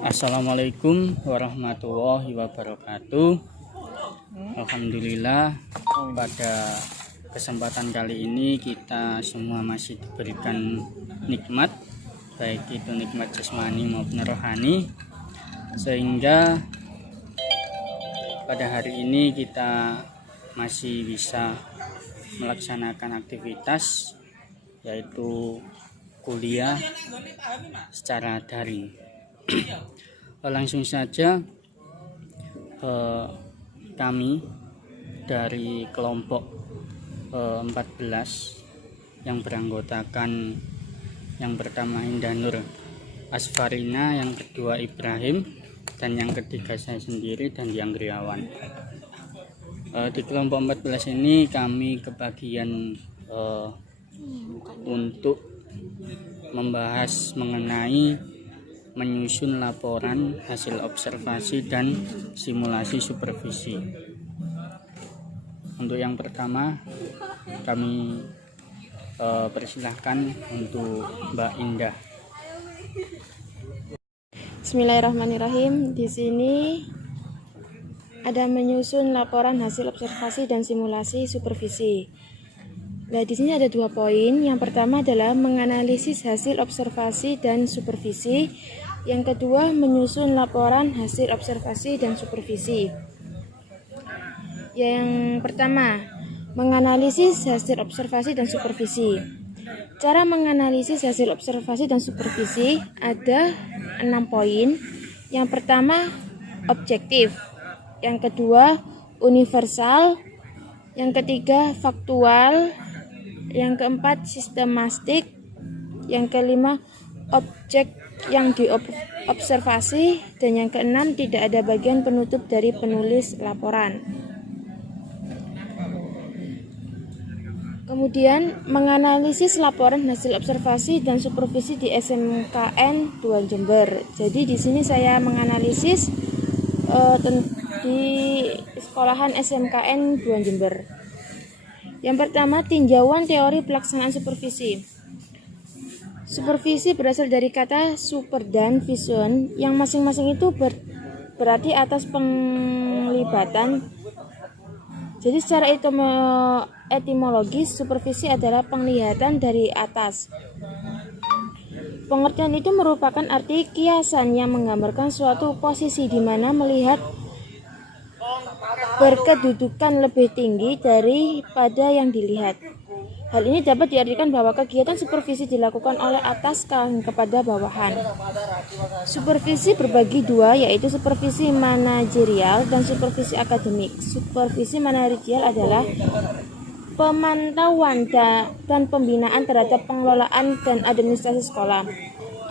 Assalamualaikum warahmatullahi wabarakatuh. Alhamdulillah, pada kesempatan kali ini kita semua masih diberikan nikmat, baik itu nikmat jasmani maupun rohani, sehingga pada hari ini kita masih bisa melaksanakan aktivitas yaitu kuliah secara daring. Langsung saja kami dari kelompok 14 yang beranggotakan yang pertama Indah Nur Asfarina, yang kedua Ibrahim, dan yang ketiga saya sendiri dan yang Griawan. Di kelompok 14 ini kami kebagian untuk membahas mengenai menyusun laporan hasil observasi dan simulasi supervisi. Untuk yang pertama kami persilahkan untuk Mbak Indah. Bismillahirrahmanirrahim. Di sini ada menyusun laporan hasil observasi dan simulasi supervisi. Nah, di sini ada 2 poin. Yang pertama adalah menganalisis hasil observasi dan supervisi. Yang kedua, menyusun laporan hasil observasi dan supervisi. Yang pertama, menganalisis hasil observasi dan supervisi. Cara menganalisis hasil observasi dan supervisi ada 6 poin. Yang pertama, objektif. Yang kedua, universal. Yang ketiga, faktual. Yang keempat, sistematik. Yang kelima, objek yang diobservasi. Dan yang keenam, tidak ada bagian penutup dari penulis laporan. Kemudian, menganalisis laporan hasil observasi dan supervisi di SMKN 2 Jember. Jadi di sini saya menganalisis di sekolahan SMKN 2 Jember. Yang pertama, tinjauan teori pelaksanaan supervisi. Supervisi berasal dari kata super dan vision, yang masing-masing itu berarti atas penglibatan. Jadi secara etimologis, supervisi adalah penglihatan dari atas. Pengertian itu merupakan arti kiasan yang menggambarkan suatu posisi di mana melihat berkedudukan lebih tinggi daripada yang dilihat. Hal ini dapat diartikan bahwa kegiatan supervisi dilakukan oleh atas kepada bawahan. Supervisi berbagi 2, yaitu supervisi manajerial dan supervisi akademik. Supervisi manajerial adalah pemantauan dan pembinaan terhadap pengelolaan dan administrasi sekolah,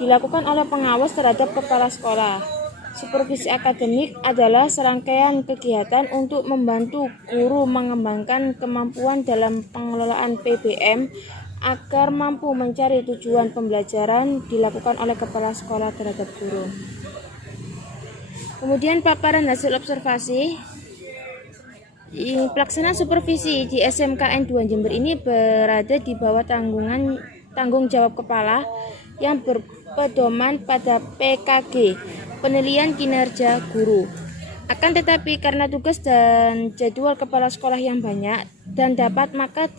dilakukan oleh pengawas terhadap kepala sekolah. Supervisi akademik adalah serangkaian kegiatan untuk membantu guru mengembangkan kemampuan dalam pengelolaan PBM agar mampu mencari tujuan pembelajaran, dilakukan oleh kepala sekolah terhadap guru. Kemudian paparan hasil observasi. Pelaksanaan supervisi di SMKN 2 Jember ini berada di bawah tanggung jawab kepala yang berpedoman pada PKG, penilaian kinerja guru. Akan tetapi karena tugas dan jadwal kepala sekolah yang banyak dan maka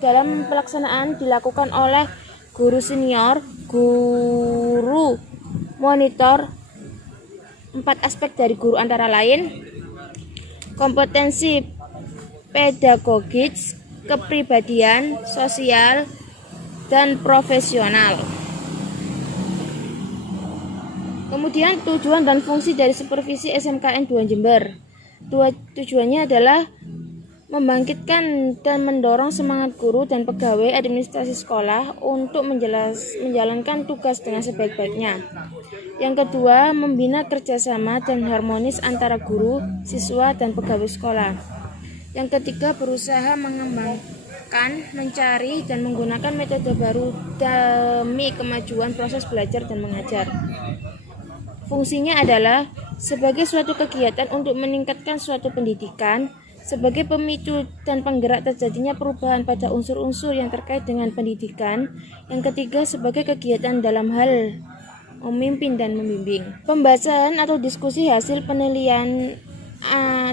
dalam pelaksanaan dilakukan oleh guru senior, guru monitor. 4 aspek dari guru antara lain: kompetensi pedagogis, kepribadian, sosial, dan profesional. Kemudian tujuan dan fungsi dari supervisi SMKN 2 Jember. Tujuannya adalah membangkitkan dan mendorong semangat guru dan pegawai administrasi sekolah untuk menjalankan tugas dengan sebaik-baiknya. Yang kedua, membina kerjasama dan harmonis antara guru, siswa, dan pegawai sekolah. Yang ketiga, berusaha mengembangkan, mencari, dan menggunakan metode baru demi kemajuan proses belajar dan mengajar. Fungsinya adalah sebagai suatu kegiatan untuk meningkatkan suatu pendidikan, sebagai pemicu dan penggerak terjadinya perubahan pada unsur-unsur yang terkait dengan pendidikan. Yang ketiga, sebagai kegiatan dalam hal memimpin dan membimbing. Pembacaan atau diskusi hasil penilaian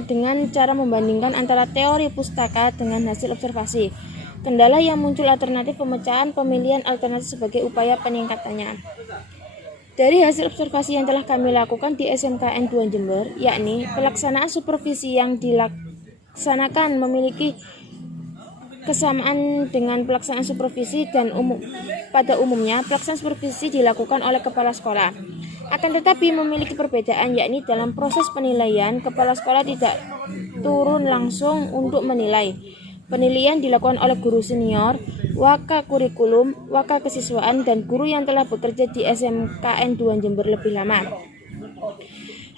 dengan cara membandingkan antara teori pustaka dengan hasil observasi. Kendala yang muncul alternatif pemecahan pemilihan alternatif sebagai upaya peningkatannya. Dari hasil observasi yang telah kami lakukan di SMKN 2 Jember, yakni pelaksanaan supervisi yang dilaksanakan memiliki kesamaan dengan pelaksanaan supervisi dan pada umumnya pelaksanaan supervisi dilakukan oleh kepala sekolah. Akan tetapi memiliki perbedaan, yakni dalam proses penilaian kepala sekolah tidak turun langsung untuk menilai. Penilaian dilakukan oleh guru senior, waka kurikulum, waka kesiswaan, dan guru yang telah bekerja di SMKN 2 Jember lebih lama.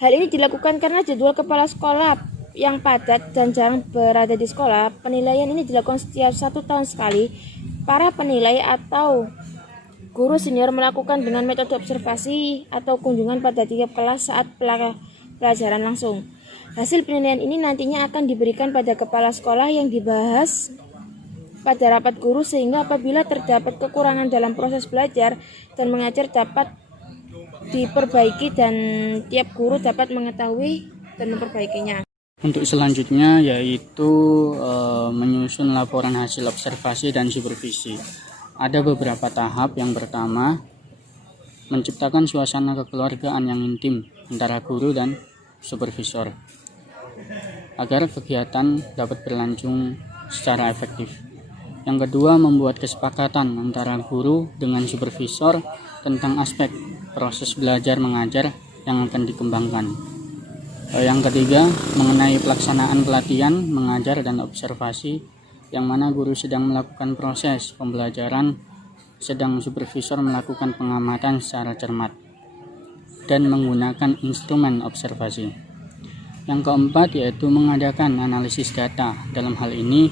Hal ini dilakukan karena jadwal kepala sekolah yang padat dan jarang berada di sekolah. Penilaian ini dilakukan setiap 1 tahun sekali. Para penilai atau guru senior melakukan dengan metode observasi atau kunjungan pada tiap kelas saat pelajaran langsung. Hasil penilaian ini nantinya akan diberikan pada kepala sekolah yang dibahas pada rapat guru, sehingga apabila terdapat kekurangan dalam proses belajar dan mengajar dapat diperbaiki dan tiap guru dapat mengetahui dan memperbaikinya. Untuk selanjutnya yaitu menyusun laporan hasil observasi dan supervisi. Ada beberapa tahap. Yang pertama, menciptakan suasana kekeluargaan yang intim antara guru dan supervisor agar kegiatan dapat berlangsung secara efektif. Yang kedua, membuat kesepakatan antara guru dengan supervisor tentang aspek proses belajar mengajar yang akan dikembangkan. Yang ketiga, mengenai pelaksanaan pelatihan, mengajar, dan observasi, yang mana guru sedang melakukan proses pembelajaran, sedang supervisor melakukan pengamatan secara cermat dan menggunakan instrumen observasi. Yang keempat yaitu mengadakan analisis data. Dalam hal ini,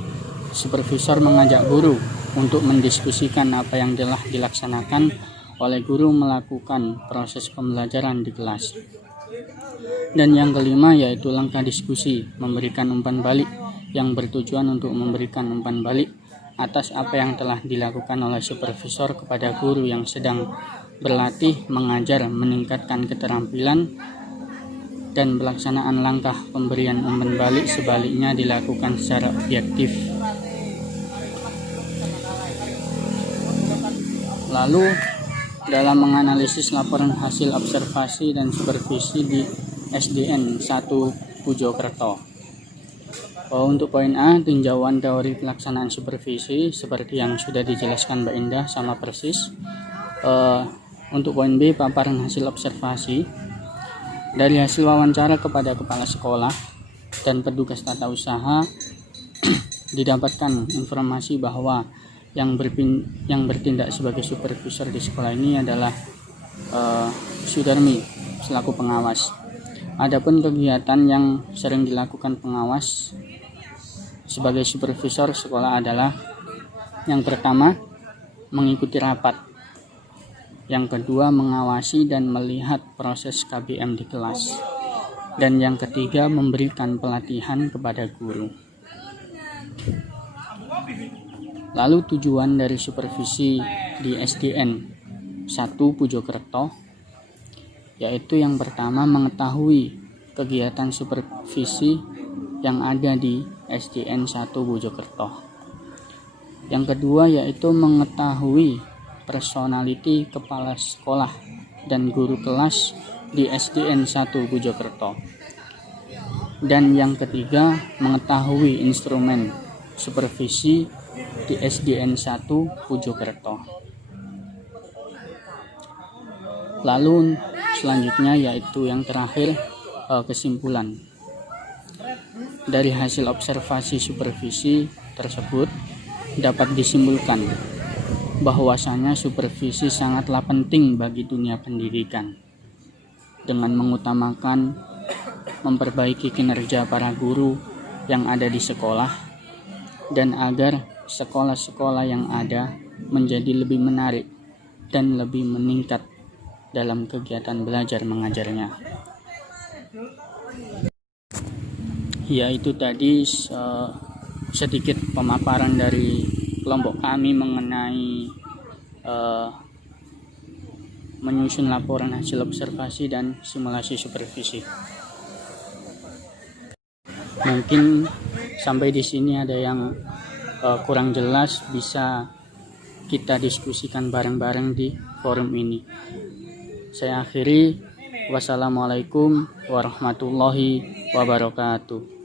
supervisor mengajak guru untuk mendiskusikan apa yang telah dilaksanakan oleh guru melakukan proses pembelajaran di kelas. Dan yang kelima yaitu langkah diskusi, memberikan umpan balik yang bertujuan untuk memberikan umpan balik atas apa yang telah dilakukan oleh supervisor kepada guru yang sedang berlatih mengajar, meningkatkan keterampilan, dan pelaksanaan langkah pemberian umpan balik sebaliknya dilakukan secara objektif. Lalu dalam menganalisis laporan hasil observasi dan supervisi di SDN 1 Pujokerto. Untuk poin A, tinjauan teori pelaksanaan supervisi seperti yang sudah dijelaskan Mbak Indah sama persis. Untuk poin B, paparan hasil observasi. Dari hasil wawancara kepada kepala sekolah dan petugas tata usaha didapatkan informasi bahwa yang bertindak sebagai supervisor di sekolah ini adalah Sudarmi selaku pengawas. Adapun kegiatan yang sering dilakukan pengawas sebagai supervisor sekolah adalah yang pertama, mengikuti rapat. Yang kedua, mengawasi dan melihat proses KBM di kelas. Dan yang ketiga, memberikan pelatihan kepada guru. Lalu tujuan dari supervisi di SDN 1 Pujokerto yaitu yang pertama, mengetahui kegiatan supervisi yang ada di SDN 1 Pujokerto. Yang kedua yaitu mengetahui personality kepala sekolah dan guru kelas di SDN 1 Pujokerto. Dan yang ketiga, mengetahui instrumen supervisi di SDN 1 Pujokerto. Lalu selanjutnya yaitu yang terakhir, kesimpulan. Dari hasil observasi supervisi tersebut dapat disimpulkan bahwasanya supervisi sangatlah penting bagi dunia pendidikan dengan mengutamakan memperbaiki kinerja para guru yang ada di sekolah dan agar sekolah-sekolah yang ada menjadi lebih menarik dan lebih meningkat dalam kegiatan belajar mengajarnya. Ya, itu tadi sedikit pemaparan dari kelompok kami mengenai menyusun laporan hasil observasi dan simulasi supervisi. Mungkin sampai di sini ada yang kurang jelas, bisa kita diskusikan bareng-bareng di forum ini. Saya akhiri, wassalamualaikum warahmatullahi wabarakatuh.